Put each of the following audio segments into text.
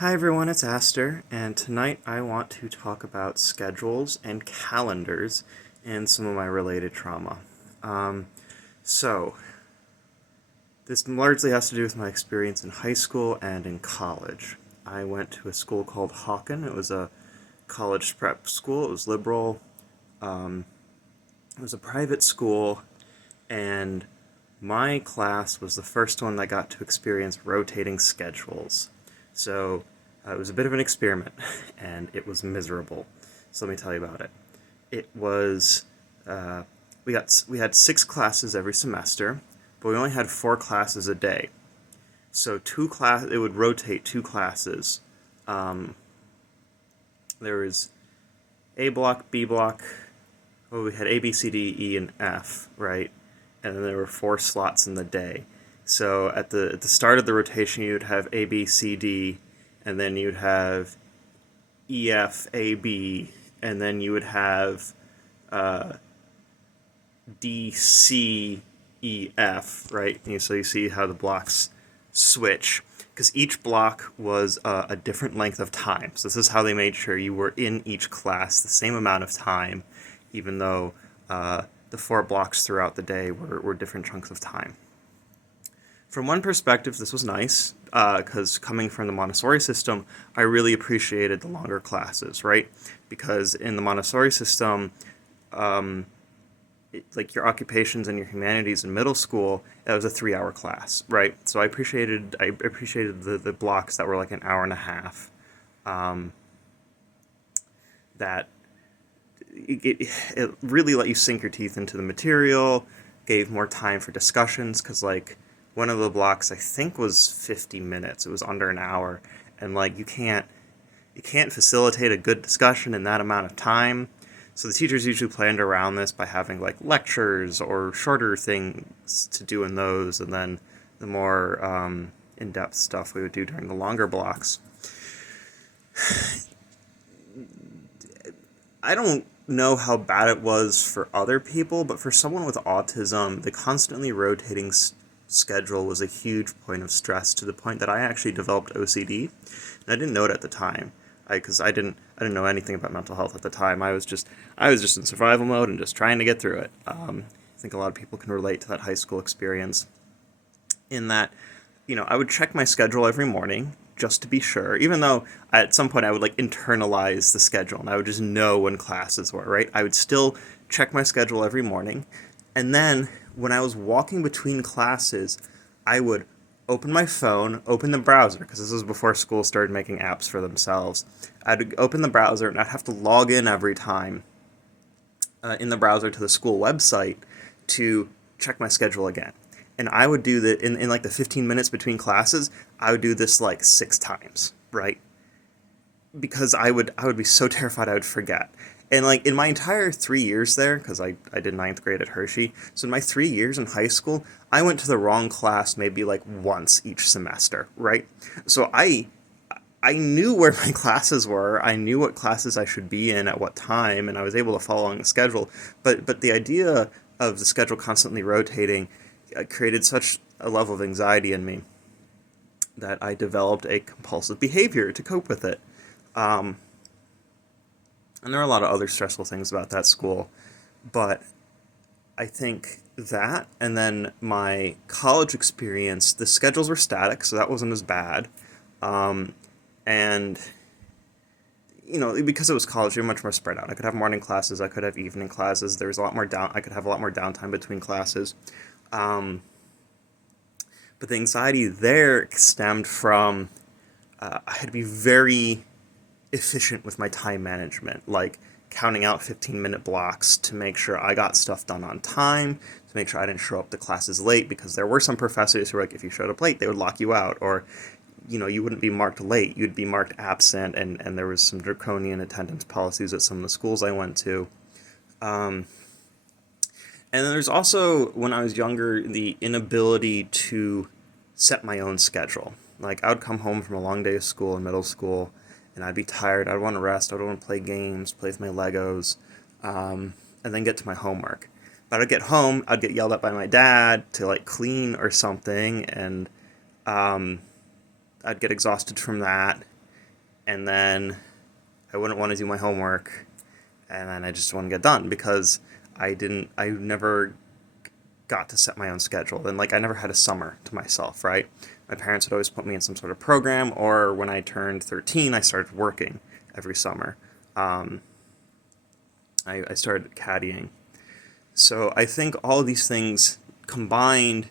Hi everyone, it's Aster, and tonight I want to talk about schedules and calendars and some of my related trauma. Um, so, this largely has to do with my experience in high school and in college. I went to a school called Hawken. It was a college prep school. It was liberal. It was a private school, and my class was the first one that got to experience rotating schedules. So it was a bit of an experiment, and it was miserable. So let me tell you about it. It was uh, we had six classes every semester, but we only had four classes a day. So it would rotate two classes. Um, there was A block, B block. Well, we had A, B, C, D, E, and F, right? And then there were four slots in the day. So at the start of the rotation, you'd have A, B, C, D, and then you'd have E, F, A, B, and then you would have uh, D, C, E, F, right? So you see how the blocks switch because each block was a different length of time. So this is how they made sure you were in each class the same amount of time, even though the four blocks throughout the day were different chunks of time. From one perspective, this was nice because coming from the Montessori system, I really appreciated the longer classes, right? Because in the Montessori system, like your occupations and your humanities in middle school, that was a 3 hour class, right? So I appreciated the blocks that were like an hour and a half. Um, that it really let you sink your teeth into the material, gave more time for discussions because like one of the blocks I think was 50 minutes. It was under an hour, and like you can't facilitate a good discussion in that amount of time. So the teachers usually planned around this by having like lectures or shorter things to do in those, and then the more in-depth stuff we would do during the longer blocks. I don't know how bad it was for other people, but for someone with autism, the constantly rotating schedule was a huge point of stress to the point that I actually developed OCD, and I didn't know it at the time. Because I didn't know anything about mental health at the time. I was just in survival mode and just trying to get through it. I think a lot of people can relate to that high school experience in that, I would check my schedule every morning just to be sure, even though at some point I would like internalize the schedule and I would just know when classes were, right? I would still check my schedule every morning. And then when I was walking between classes, I would open my phone, open the browser, because this was before school started making apps for themselves. I'd open the browser and I'd have to log in every time in the browser to the school website to check my schedule again. And I would do that in like the 15 minutes between classes. I would do this like six times, right? Because I would be so terrified I would forget. And like in my entire 3 years there, because I did ninth grade at Hershey, so in my 3 years in high school, I went to the wrong class maybe like once each semester, right? So I knew where my classes were. I knew what classes I should be in at what time, and I was able to follow along the schedule. But the idea of the schedule constantly rotating created such a level of anxiety in me that I developed a compulsive behavior to cope with it. Um, and there are a lot of other stressful things about that school, but I think that, and then my college experience, the schedules were static, so that wasn't as bad. Um, and because it was college, you're much more spread out. I could have morning classes, I could have evening classes. There was a lot more down. I could have a lot more downtime between classes. Um, but the anxiety there stemmed from I had to be very efficient with my time management, like counting out 15-minute blocks to make sure I got stuff done on time, to make sure I didn't show up to classes late, because there were some professors who were like, if you showed up late, they would lock you out, or you wouldn't be marked late, you'd be marked absent, and there was some draconian attendance policies at some of the schools I went to. Um, and then there's also, when I was younger, the inability to set my own schedule. Like, I would come home from a long day of school in middle school, and I'd be tired. I'd want to rest. I'd want to play games, play with my Legos, and then get to my homework. But I'd get home, I'd get yelled at by my dad to, like, clean or something, and um, I'd get exhausted from that. and then I wouldn't want to do my homework, and then I just wouldn't get done because I never got to set my own schedule. And like I never had a summer to myself, right? My parents would always put me in some sort of program, or when I turned 13, I started working every summer. Um, I started caddying. So I think all of these things combined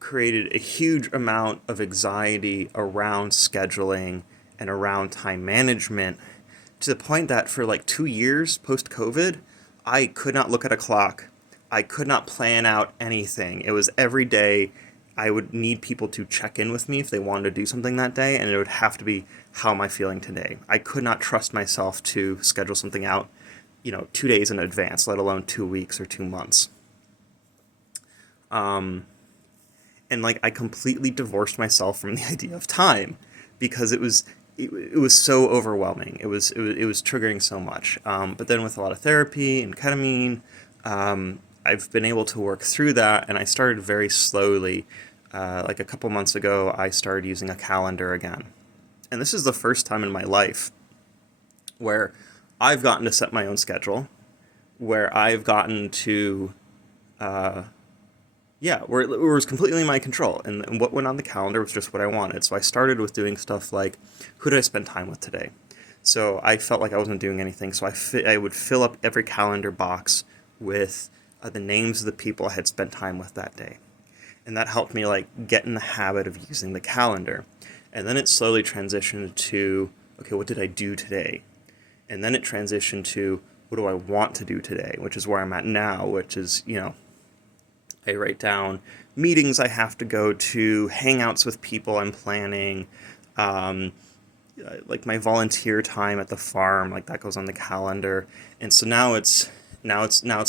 created a huge amount of anxiety around scheduling and around time management to the point that for like 2 years post COVID, I could not look at a clock. I could not plan out anything. It was every day I would need people to check in with me if they wanted to do something that day, and it would have to be, how am I feeling today? I could not trust myself to schedule something out, 2 days in advance, let alone 2 weeks or 2 months. Um, and like I completely divorced myself from the idea of time because it was so overwhelming. It was triggering so much. But then with a lot of therapy and ketamine, I've been able to work through that, and I started very slowly. Like a couple months ago, I started using a calendar again, and this is the first time in my life where I've gotten to set my own schedule, where I've gotten to yeah, where it was completely in my control, and what went on the calendar was just what I wanted. So I started with doing stuff like, who did I spend time with today? So I felt like I wasn't doing anything, so I would fill up every calendar box with the names of the people I had spent time with that day. And that helped me like get in the habit of using the calendar. And then it slowly transitioned to, okay, what did I do today? And then it transitioned to, what do I want to do today? Which is where I'm at now, which is, I write down meetings I have to go to, hangouts with people I'm planning, um, like my volunteer time at the farm, like that goes on the calendar. And so now it's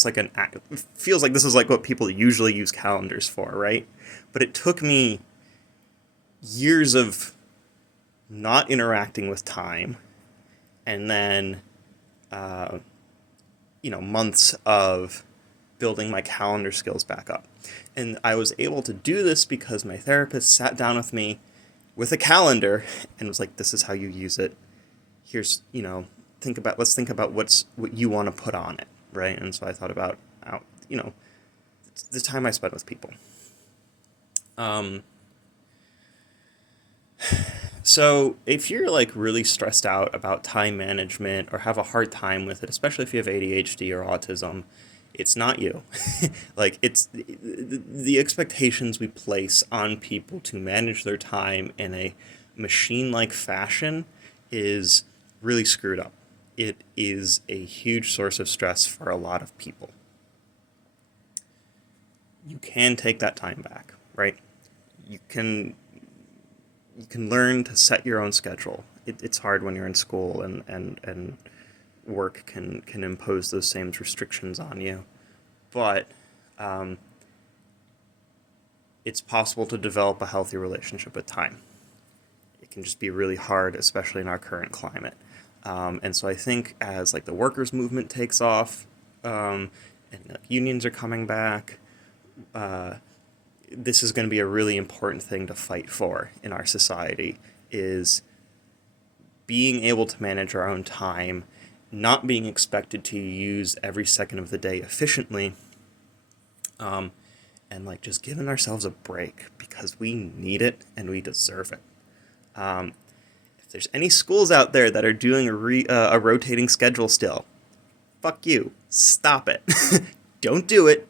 like it feels like this is like what people usually use calendars for, right? But it took me years of not interacting with time, and then months of building my calendar skills back up. And I was able to do this because my therapist sat down with me with a calendar and was like, this is how you use it. Here's, let's think about what you want to put on it, right? And so I thought about, you know, the time I spent with people. Um, so if you're like really stressed out about time management or have a hard time with it, especially if you have ADHD or autism, it's not you. Like it's the expectations we place on people to manage their time in a machine-like fashion is really screwed up. It is a huge source of stress for a lot of people. You can take that time back, right? You can you can learn to set your own schedule. It's hard when you're in school and work can impose those same restrictions on you. But um, it's possible to develop a healthy relationship with time. It can just be really hard, especially in our current climate. And so I think as like the workers' movement takes off, and like, unions are coming back, uh, this is going to be a really important thing to fight for in our society, is being able to manage our own time, not being expected to use every second of the day efficiently, um, and like just giving ourselves a break because we need it and we deserve it. Um, if there's any schools out there that are doing a rotating schedule still, fuck you. Stop it. Don't do it.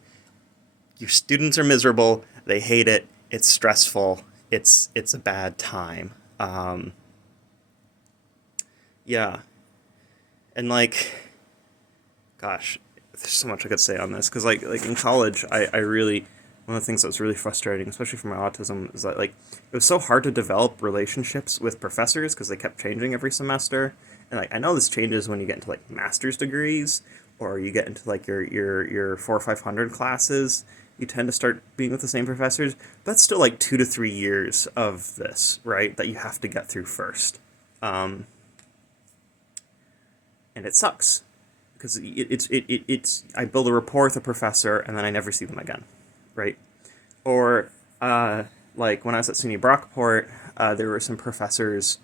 Your students are miserable. They hate it. It's stressful. It's a bad time. Yeah, and like, gosh, there's so much I could say on this because like in college, I really, one of the things that was really frustrating, especially for my autism, is that like it was so hard to develop relationships with professors because they kept changing every semester. And like I know this changes when you get into like master's degrees, or you get into like your 4 or 500 classes. You tend to start being with the same professors, but that's still like 2 to 3 years of this, right? That you have to get through first. Um, and it sucks because it's I build a rapport with a professor and then I never see them again, right? Or like when I was at SUNY Brockport, there were some professors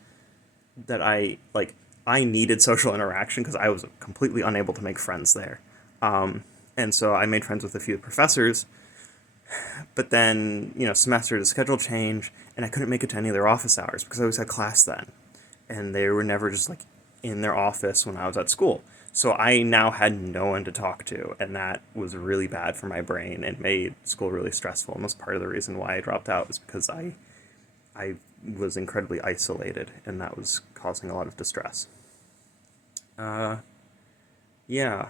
that I needed social interaction because I was completely unable to make friends there. And so I made friends with a few professors, but then, semester the schedule change, and I couldn't make it to any of their office hours because I always had class then. And they were never just like in their office when I was at school. So I now had no one to talk to, and that was really bad for my brain and made school really stressful. And that's part of the reason why I dropped out, was because I was incredibly isolated, and that was causing a lot of distress. Uh, yeah.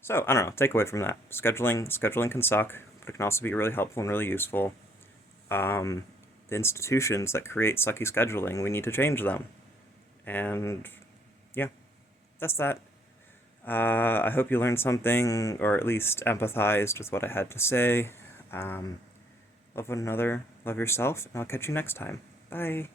So I don't know. Takeaway from that: scheduling can suck, but it can also be really helpful and really useful. The institutions that create sucky scheduling, we need to change them. And yeah, that's that. I hope you learned something, or at least empathized with what I had to say. Love one another, love yourself, and I'll catch you next time. Bye.